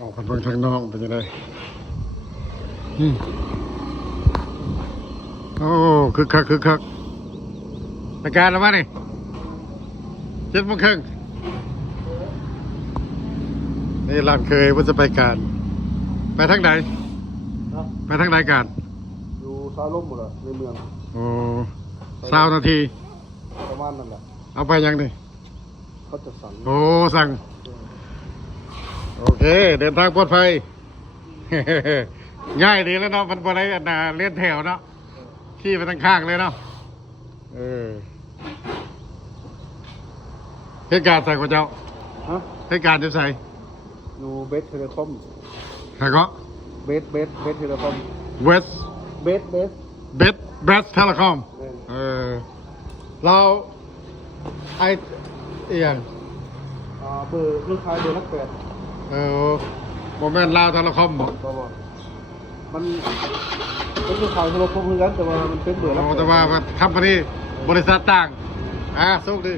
ออกกันเบิ่งทางนอกเป็นยังไงโอ้คึกคักไปการแล้ววะนี่7:30นี่ร้านเคยว่าจะไปการไปทางไหนไปทางไหนการอยู่ซาลมหมดเลยในเมืองโอ้20 นาทีประมาณนั่นแหละเอาไปยังนี่เขาจะสั่งโอ้สั่งโอเคเดินทางปลอดภัย ง่ายดีแล้วเนาะมันบ่ได้เล่นแถวเนาะขี่ไปทางข้างเลยเนาะเหตุการณ์ใส่กับเจ้าเหตุการณ์จะใส่อยู่เบสเทเลคอมแล้วก็เบสเทเลคอมเวสเบสเทเลคอมเราไอเอียงเบอร์ลูกค้าเบอร์นักแปดโมเมนต์ลาวเทเลคอมบอกมันเป็นลูกค้าเทเลคอมเหมือนกันแต่ว่ามันเป็นเบอร์นักแปดแต่ว่าทำพอดีบริษัทต่างสุขดี